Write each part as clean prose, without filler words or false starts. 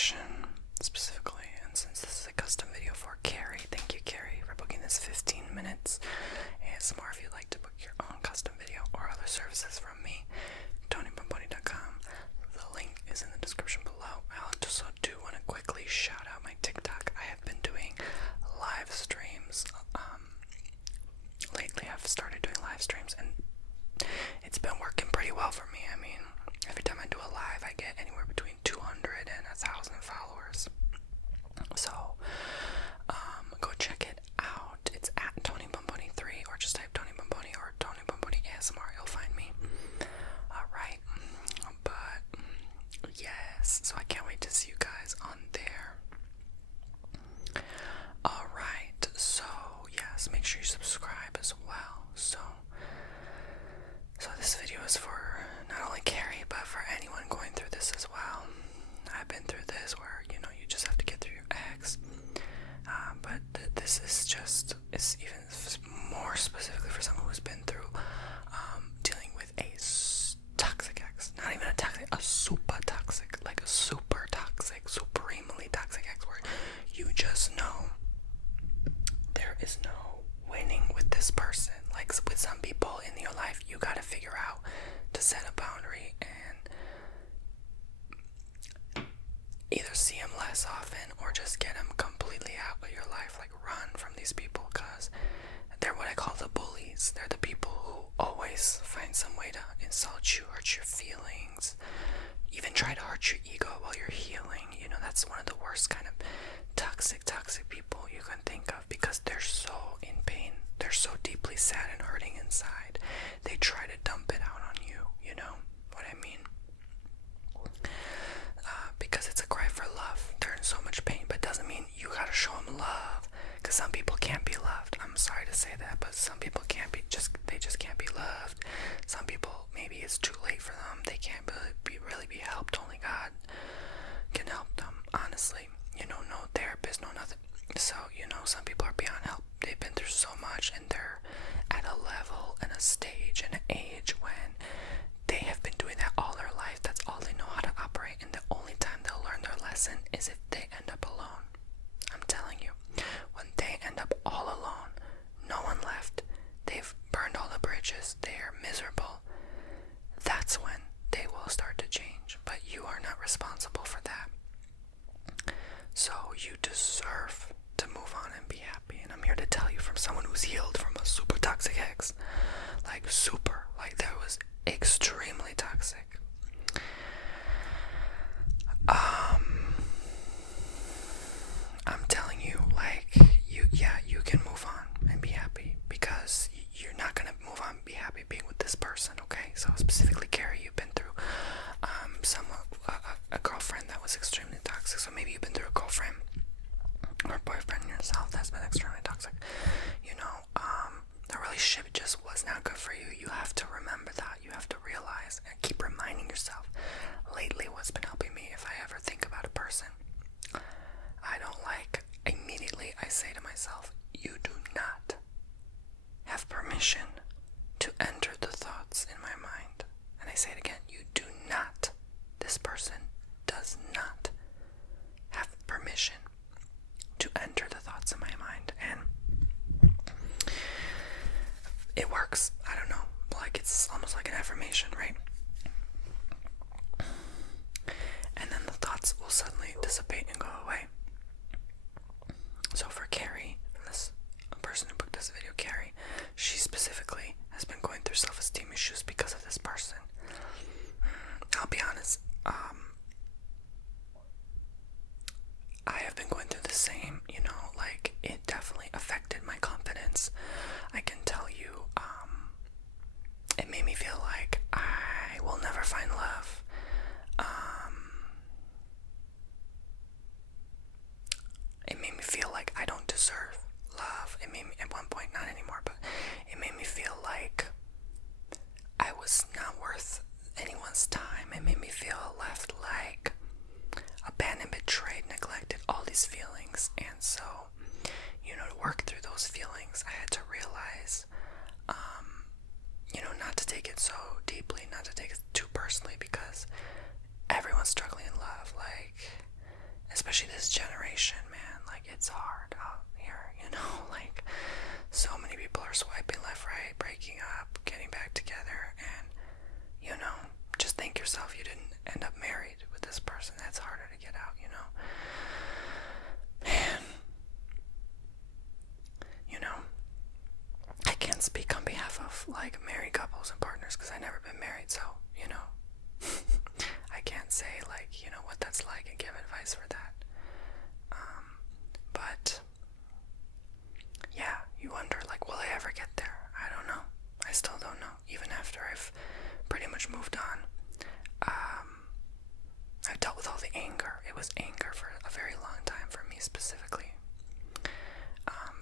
description specifically. And since this is a custom video for Carrie, thank you, Carrie, for booking this 15 minutes ASMR. If you'd like to book your own custom video or other services from me, TonyBomboni.com. The link is in the description below. I also do want to quickly shout out my TikTok. I have been doing live streams. Lately I've started doing live streams, and it's been working pretty well for me. I mean, every time I do a live, I get anywhere between 200 and 1,000 followers. So, go check it out. It's at Tony Bomboni 3, or just type Tony Bomboni or Tony Bomboni ASMR. You'll find me. Alright. But, yes. So I can't wait to see you guys on there. Alright. So, yes. Make sure you subscribe as well. So this video is for not only Carrie, but for anyone going through this as well. I've been through this where, you just have to get through your ex. But this is just, it's even more specifically for someone who's been through dealing with a toxic ex. Not even a toxic, a super toxic, like a super toxic, supremely toxic ex, where you just know there is no winning with this person. Like with some people in your life, you gotta figure out to set a boundary and either see them less often or just get them completely out of your life. Like, run from these people, because they're what I call the bullies. They're the people who always find some way to insult you, hurt your feelings, even try to hurt your ego while you're healing. That's one of the worst kind of toxic people you can think of, because they're so in pain. They're so deeply sad and hurting inside. They try to dump it out on you, you know what I mean? Because it's a cry for love. They're in so much pain, but it doesn't mean you gotta show them love. Because some people can't be loved. I'm sorry to say that, but some people can't be, they just can't be loved. Some people, maybe it's too late for them. They can't really be helped. Only God can help them, honestly. No therapist, no nothing. So, some people are beyond help. They've been through so much, and they're at a level and a stage and an age when they have been doing that all their life. That's all they know how to operate, and the only time they'll learn their lesson is if they end up alone. I'm telling you, when they end up all alone, no one left, they've burned all the bridges, they're miserable, that's when they will start to change. But you are not responsible for that. So you deserve to move on and be happy. And I'm here to tell you, from someone who's healed from a super toxic ex, that was extremely toxic. I'm telling you, you can move on and be happy, because you're not gonna move on and be happy being with this person, okay? So specifically, Carrie, you've been through a girlfriend that was extremely toxic. So maybe you've been through a girlfriend or boyfriend yourself that's been extremely toxic. The relationship just was not good for you. You have to remember that. You have to realize and keep reminding yourself. Lately, what's been helping me, if I ever think about a person I don't like, immediately I say to myself, you do not have permission to enter the thoughts in my mind. And I say it again, you do not. This person does not have permission to enter the thoughts in my mind. And it works. I don't know. It's almost like an affirmation, right? And then the thoughts will suddenly dissipate and go away. So for Carrie, this person who booked this video, Carrie, she specifically has been going through self-esteem issues because of this person. I'll be honest, I have been going through the same, it definitely affected my confidence. I can tell you, it made me feel like I will never find love. It made me feel like I don't deserve love. It made me, at one point, not anymore, but it made me feel like I was not worth anyone's time. It made me feel left like abandoned, betrayed, neglected, all these feelings. And so, to work through those feelings, I had to realize, not to take it so deeply, not to take it too personally, because everyone's struggling in love. especially this generation, man. Like, it's hard out here, you know. Like, so many people are swiping left, right, breaking up, getting back together, and, you know, just think yourself you didn't end up married with this person. That's harder to get out, you know. Man, you know, I can't speak on behalf of, like, married couples and partners because I've never been married, so, you know, I can't say, like, you know, what that's like and give advice for that. But, yeah, you wonder, like, will I ever get there? I don't know. I still don't know, even after I've pretty much moved on. I've dealt with all the anger. It was anger for a very long time for me specifically.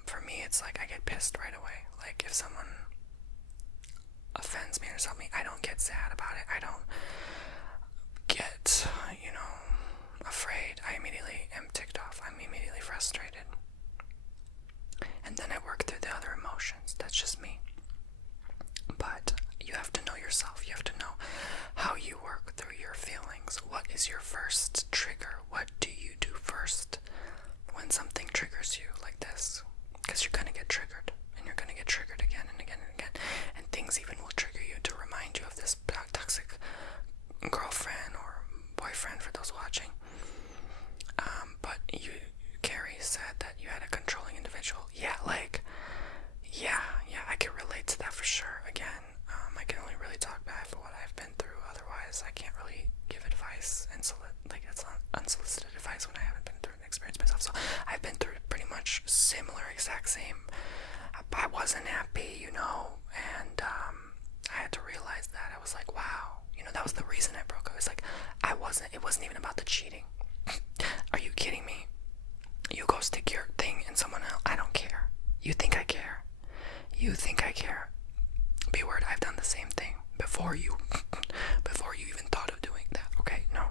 For me, it's like I get pissed right away. Like, if someone offends me or something, I don't get sad about it. I don't get, you know, afraid. I immediately am ticked off. I'm immediately frustrated. And then I work through the other emotions. That's just me. But you have to know yourself. You have to know how you work through your feelings. What is your first trigger? What do you do first when something triggers you like this? Because you're going to get triggered, and you're going to get triggered again and again and again. And things even will trigger you to remind you of this toxic girlfriend or boyfriend, for those watching. But Carrie said that you had a controlling individual. Yeah, I can relate to that for sure. Again, I can only really talk bad for what I've been through. Otherwise, I can't really give advice, it's unsolicited advice when I haven't been through an experience myself. So I've been through pretty much similar, exact same. I wasn't happy, you know, and I had to realize that. I was like, wow, you know, that was the reason I broke up. It's like, it wasn't even about the cheating. Are you kidding me? You go stick your thing in someone else. I don't care. You think I care? You think I care? B word, I've done the same thing before you even thought of doing that. Okay, no,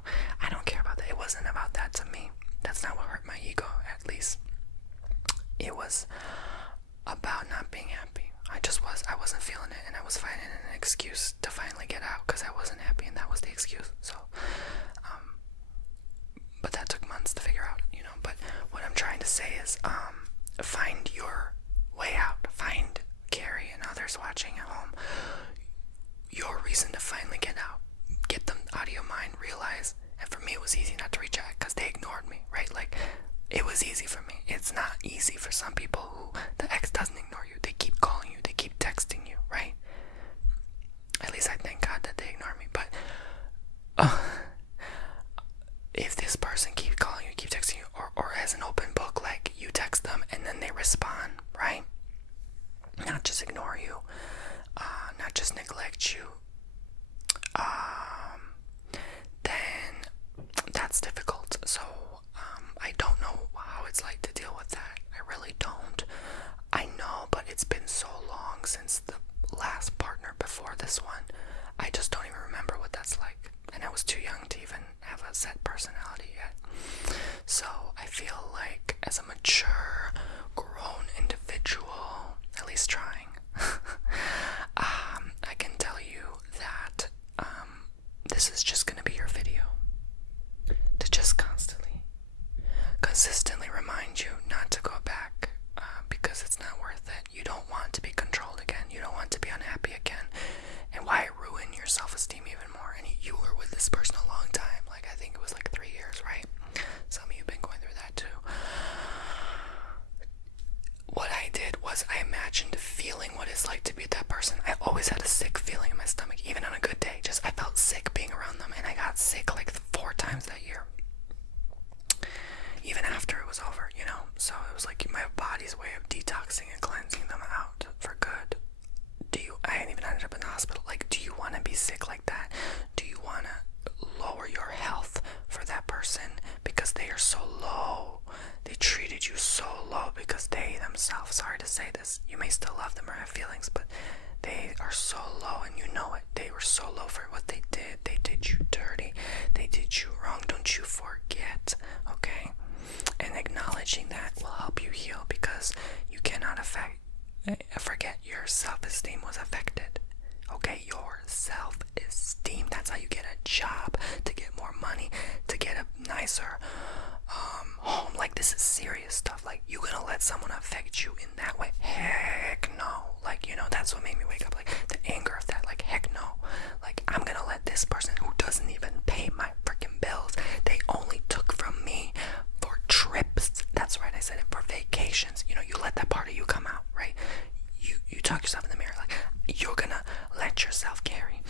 I don't care about that. It wasn't about that to me. That's not what hurt my ego, at least. It was about not being happy. I wasn't feeling it, and I was finding an excuse to finally get out because I wasn't happy, and that was the excuse. So, but that took months to figure out, you know. But what I'm trying to say is, find your way out. Find Carrie and others watching at home your reason to finally get out. Get them out of your mind. Realize, and for me, it was easy not to reach out because they ignored me, right? Like, it was easy for me. It's not easy for some people who the ex doesn't ignore you. They keep calling you. They keep texting you, right? At least I thank God that they ignore me. But if this person keeps calling you, keep texting you, or as an open book, like you text them and then they respond, right? Not just ignore you, not just neglect you, then that's difficult. So I don't know how it's like to deal with that. I really don't. I know, but it's been so long since the last partner before this one. I just don't even remember what that's like. And I was too young to even have a set personality yet. So I feel like as a mature, grown individual, at least trying, I can tell you that this is just going to be your video. To just consistently remind you not to go back because it's not worth it. You don't want to be controlled again. You don't want to be unhappy again. And why ruin your self-esteem even more? And you were with this person a long time. Like, I think it was like 3 years, right? Some of you have been going through that too. What I did was I imagined feeling what it's like to be with that person. I always had a sick feeling in my stomach, even on a good day. Just I felt sick being around them, and I got sick like 4 times that year. Even after it was over, you know? So it was like my body's way of detoxing and cleansing them out for good. I even ended up in the hospital. Like, do you want to be sick like that? Do you want to lower your health for that person because they are so low? They treated you so low because they themselves, sorry to say this, you may still love them or have feelings, but they are so low and you know it. They were so low for what they did. They did you dirty. They did you wrong. Don't you forget, okay? And acknowledging that will help you heal because you cannot forget your self-esteem was affected. Okay, your self-esteem. That's how you get a job, to get more money, to get a nicer home. Like, this is serious stuff. Like, you gonna let someone affect you in that way? Heck no. Like, you know, that's what made me wake up. Like, the anger of that. Like, heck no. Like, I'm gonna let this person who doesn't even pay my freaking bills, they only took from me for trips. That's right, I said it, for vacations. You know, you let that part of you come out, right? You talk yourself in the mirror. Like, you're gonna let yourself carry,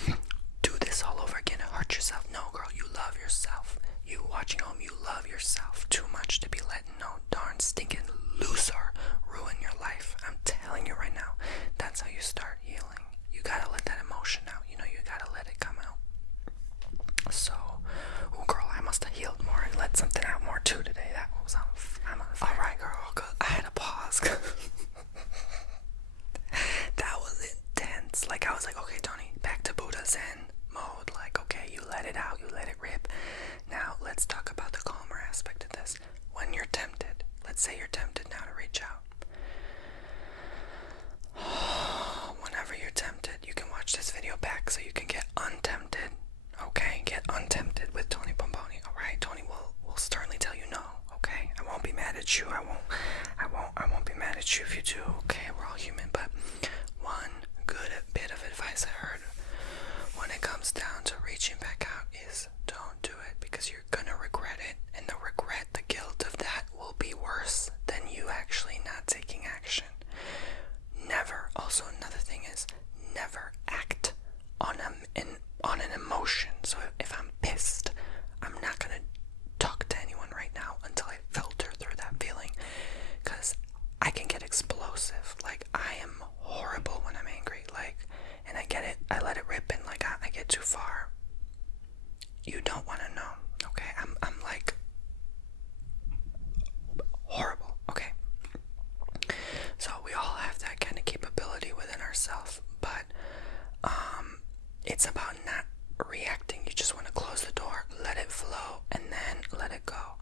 do this all over again and hurt yourself. No, girl, you love yourself. You watching home, you love yourself too much to be letting no darn stinking loser ruin your life. I'm telling you right now, that's how you start healing. You gotta let that emotion out. You know, you gotta let it come out. So, oh girl, I must have healed more and let something out more too today. That was I'm on fire. All right, girl, good. I had to pause. That was intense. Like, I was like, okay, Tony, back to Buddha Zen mode. Like, okay, you let it out, you let it rip. Now, let's talk about the calmer aspect of this. When you're tempted, let's say you're tempted now to reach out. Whenever you're tempted, you can watch this video back so you can get untempted. Okay, get untempted with Tony Bomboni. All right, Tony will sternly tell you no. Okay, I won't be mad at you. I won't be mad at you if you do. Okay, we're all human. But one good bit of advice I heard when it comes down to reaching back out is don't do it, because you're gonna regret it, and the regret, the guilt of that will be worse than you actually not taking action. Never. Also, another thing is never act on an emotion. So if I'm pissed, I'm not gonna talk to anyone right now until I filter through that feeling, because I can get explosive. Like, I am horrible when I'm angry. Like, and I get it. I let it rip, and like I get too far. You don't want to know. Okay, I'm like horrible. Okay. So we all have that kind of capability within ourselves, but it's about not reacting. You just want to close the door, let it flow, and then let it go.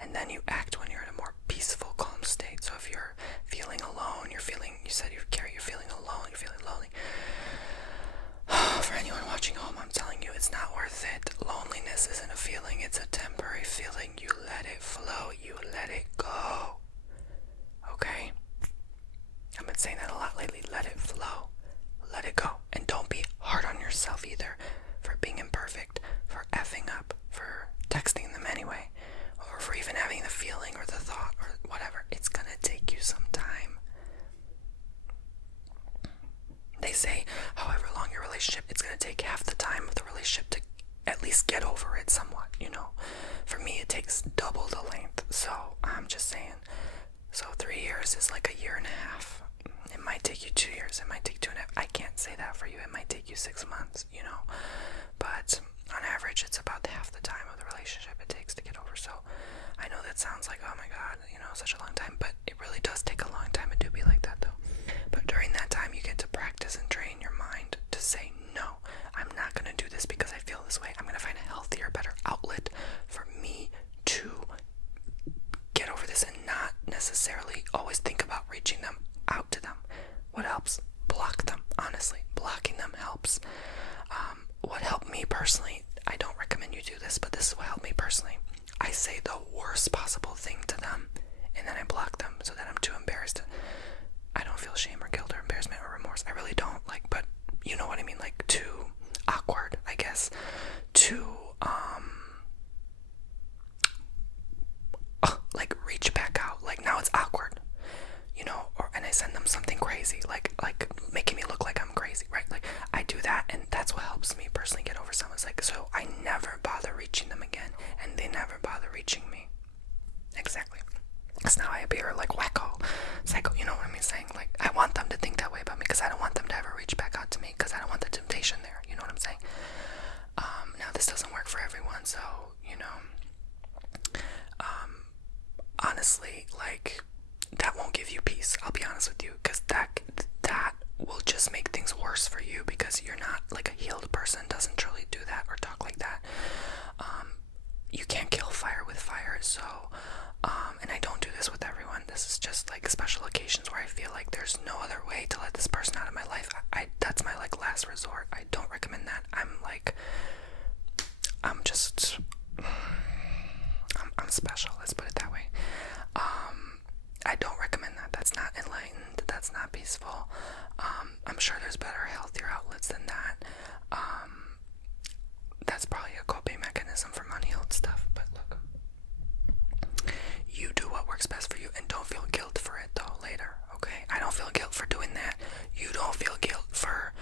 And then you act when you're in a more peaceful, calm state. So if you're feeling alone, you said you're feeling alone, you're feeling lonely. For anyone watching home, I'm telling you, it's not worth it. Loneliness isn't a feeling, it's a temporary feeling. You let it flow, you let it go. Okay? I've been saying that a lot lately. Let it flow. Let it go. And don't be hard on yourself either for being imperfect, for effing up, for texting them anyway, or for even having the feeling or the thought or whatever. It's gonna take you some time. They say, however long your relationship, it's gonna take half the time of the relationship to at least get over it somewhat, you know. For me, it takes double the length. So I'm just saying. So 3 years is like a year and a half. It might take you 2 years. It might take 2.5. I can't say that for you. It might take you 6 months, you know. But on average, it's about half the time of the relationship it takes to get over. So I know that sounds like, oh my God, you know, such a long time. But it really does take a long time. It do be like that, though. But during that time, you get to practice and train your mind to say, no, I'm not going to do this because I feel this way. I'm going to find a healthier, better outlet for me to get over this and not necessarily always think about reaching them out to them. What helps? Block them. Honestly, blocking them helps. What helped me personally, I don't recommend you do this, but this is what helped me personally. I say the worst possible thing to them, and then I block them so that I'm too embarrassed. I don't feel shame or guilt or embarrassment or remorse. I really don't. Like, but you know what I mean? Like, too awkward, I guess. Too like reach back out. Like, now it's awkward, you know. And I send them something crazy, like making me look like I'm crazy, right? Like, I do that, and that's what helps me personally get over someone. It's like, so I never bother reaching them again, and they never bother reaching me. Exactly. Because now I appear like wacko, psycho, you know what I mean? Saying, like, I want them to think that way about me because I don't want them to ever reach back out to me because I don't want the temptation there, you know what I'm saying? Now this doesn't work for everyone, so, you know, honestly, like, that won't give you peace, I'll be honest with you, because that will just make things worse for you because you're not, like, a healed person doesn't truly do that or talk like that. You can't kill fire with fire, so, and I don't do this with everyone. This is just, like, special occasions where I feel like there's no other way to let this person out of my life. That's my, like, last resort. I don't recommend that. I'm sure there's better, healthier outlets than that. That's probably a coping mechanism from unhealed stuff. But look, you do what works best for you, and don't feel guilt for it though later, okay? I don't feel guilt for doing that. You don't feel guilt for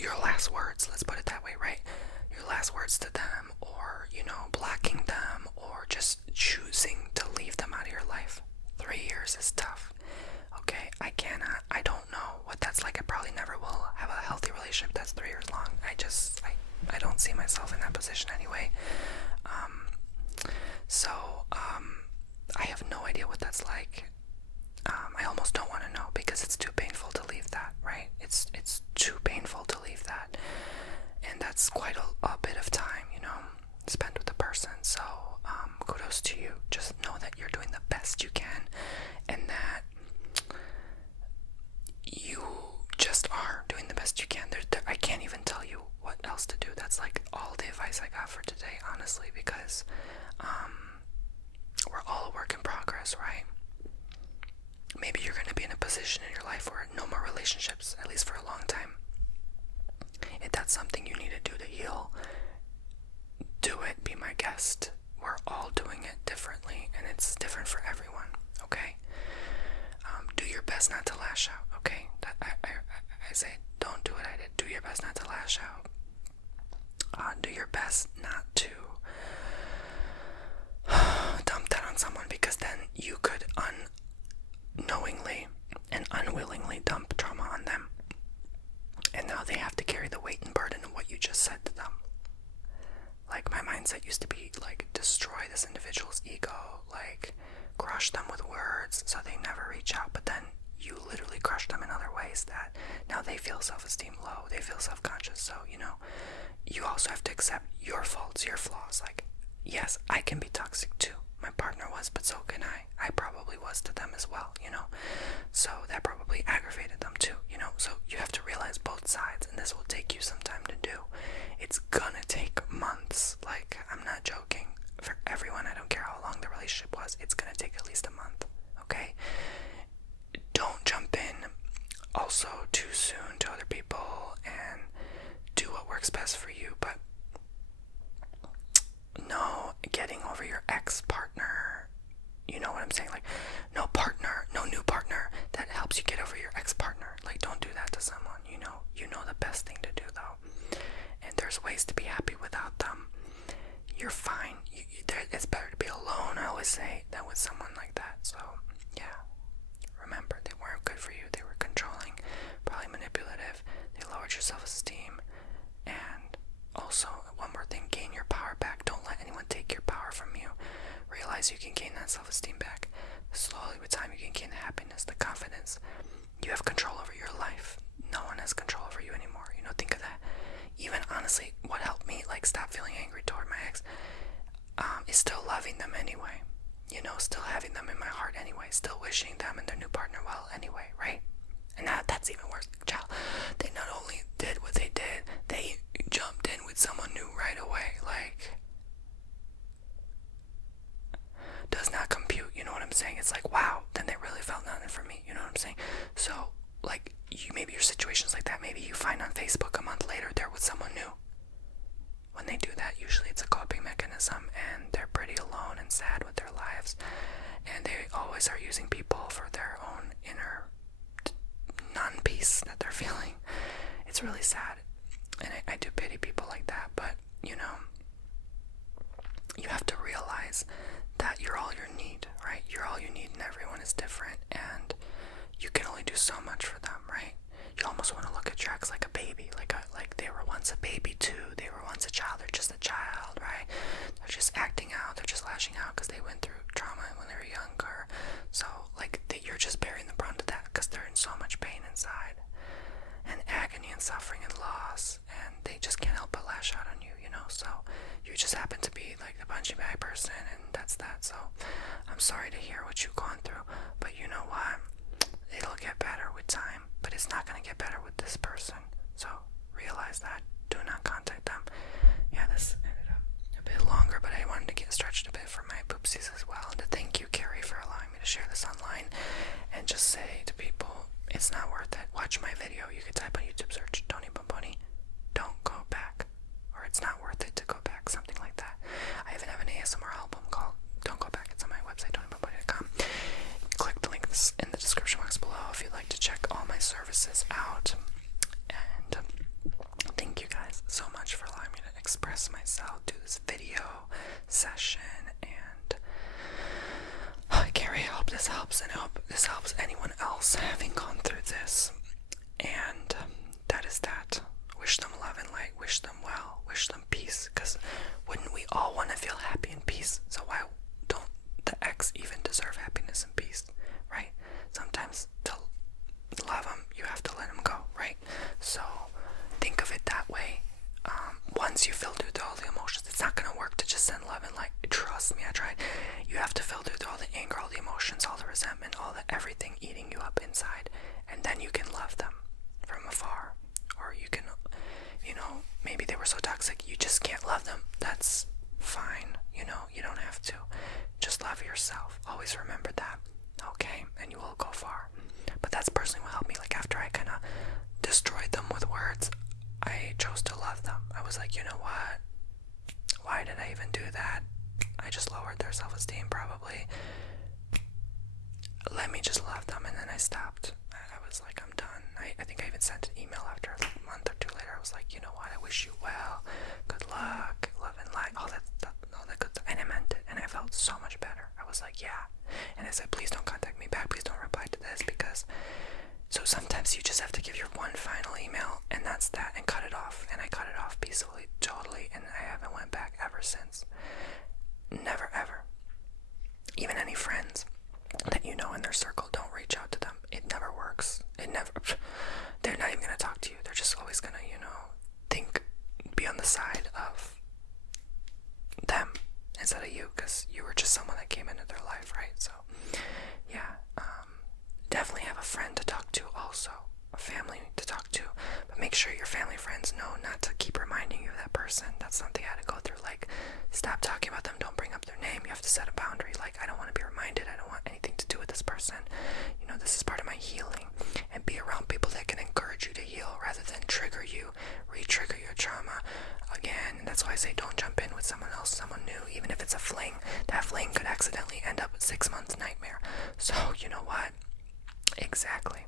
your last words, let's put it that way, right? Your last words to them, or, blocking them, or just choosing to leave them out of your life. 3 years is tough, okay? I don't know what that's like. I probably never will have a healthy relationship that's 3 years long. I don't see myself in that position anyway. I have no idea what that's like. I almost don't want to know, because it's too painful to leave that, right? It's too painful to leave that, and that's quite a bit of time, spent with the person. So kudos to you. Just know that you're doing the best you can, and that you just are doing the best you can. I can't even tell you what else to do. That's like all the advice I got for today, honestly, because we're all a work in progress, right? Maybe you're going to be in a position in your life where no more relationships, at least for a long time. If that's something you need to do to heal, do it. Be my guest. We're all doing it differently, and it's different for everyone, okay? Do your best not to lash out, okay? I say, don't do what I did. Do your best not to lash out. Do your best not to dump that on someone, because then you could unknowingly and unwillingly dump trauma on them, and now they have to carry the weight and burden of what you just said to them. Like, my mindset used to be like, destroy this individual's ego, like crush them with words so they never reach out, but then you literally crush them in other ways that now they feel self-esteem low, they feel self-conscious. So you also have to accept your faults, your flaws. Like, yes, I can be toxic too. My partner was, but so can I. I probably was to them as well, So that probably aggravated them too, So you have to realize both sides, and this will take you some time to do. It's gonna take months. Like, I'm not joking. For everyone, I don't care how long the relationship was, it's gonna take at least a month, okay? Don't jump in also too soon to other people, and do what works best for you, but no getting over your ex-partner, you know what I'm saying? Like, no new partner that helps you get over your ex-partner. Like, don't do that to someone. You know the best thing to do though, and there's ways to be happy without them. You're fine. It's better to be alone, I always say, than with someone like that. So yeah, remember, they weren't good for you. They were controlling, probably manipulative. They lowered your self-esteem. And also, one more thing, gain your power back. Don't let anyone take your power from you. Realize you can gain that self-esteem back. Slowly with time, you can gain the happiness, the confidence. You have control over your life. No one has control over you anymore. Think of that. Even honestly, what helped me stop feeling angry toward my ex is still loving them anyway. Still having them in my heart anyway. Still wishing them and their new partner well anyway, right? And that's even worse. Child, they not only did what they did, they jumped in with someone new right away. Like, does not compute, you know what I'm saying? It's like, wow, then they really felt nothing for me, you know what I'm saying? So, like, maybe your situation's like that. Maybe you find on Facebook a month later they're with someone new. When they do that, usually it's a coping mechanism, and they're pretty alone and sad with their lives, and they always are using people for their own inner non-peace that they're feeling. It's really sad, and I do pity people like that, but you have to realize that you're all you need, right? You're all you need, and everyone is different, and you can only do so much for them, right? You almost want to look at your ex like a baby, like they were once a baby too. They were once a child. They're just a child, right? They're just acting out. They're just lashing out because they went through trauma when they were younger. So you're just bearing the brunt of that because they're in so much pain inside, and agony and suffering and loss, and they just can't help but lash out on you, So you just happen to be like the punching bag person, and that's that. So I'm sorry to hear what you've gone through, but you know what? It'll get better with time, but it's not going to get better with this person. So realize that. Do not contact them. Yeah, this ended up a bit longer, but I wanted to get stretched a bit for my poopsies as well. And to thank you, Carrie, for allowing me to share this online, and just say to people, it's not worth it. Watch my video. You could even like, trust me, I tried. You have to filter through all the anger, all the emotions, all the resentment, all the everything eating you up inside, and then you can love them from afar. Or you can, you know, maybe they were so toxic you just can't love them. That's fine, you know, you don't have to. Just love yourself. Always remember that, okay? And you will go far. But that's personally what helped me. Like, after I kind of destroyed them with words, I chose to love them. I was like, you know what? Why did I even do that? I just lowered their self-esteem, probably. Let me just love them, and then I stopped. I was like, I'm done. I think I even sent an email after, like, a month or two later. I was like, you know what? I wish you well. Good luck. Love and light. All that stuff. All that good stuff. And I meant it. And I felt so much better. I was like, yeah. And I said, please don't contact me back. Please don't reply to this, because... So sometimes you just have to give your one final email, and that's that, and cut it off. And I cut it off peacefully, totally, and I haven't went back ever since. Never, ever. Even any friends that you know in their circle, don't reach out to them. It never works. It never... They're not even going to talk to you. They're just always going to, you know, be on the side of them instead of you, because you were just someone that came into their life, right? So, yeah. Definitely have a friend to talk to also, a family to talk to, but make sure your family friends know not to keep reminding you of that person. That's something I had to go through. Like, stop talking about them, don't bring up their name. You have to set a boundary. Like, I don't want to be reminded. I don't want anything to do with this person. You know, this is part of my healing. And be around people that can encourage you to heal rather than trigger you, re-trigger your trauma again. And that's why I say don't jump in with someone else, someone new, even if it's a fling. That fling could accidentally end up with 6 months nightmare. So, you know what? Exactly.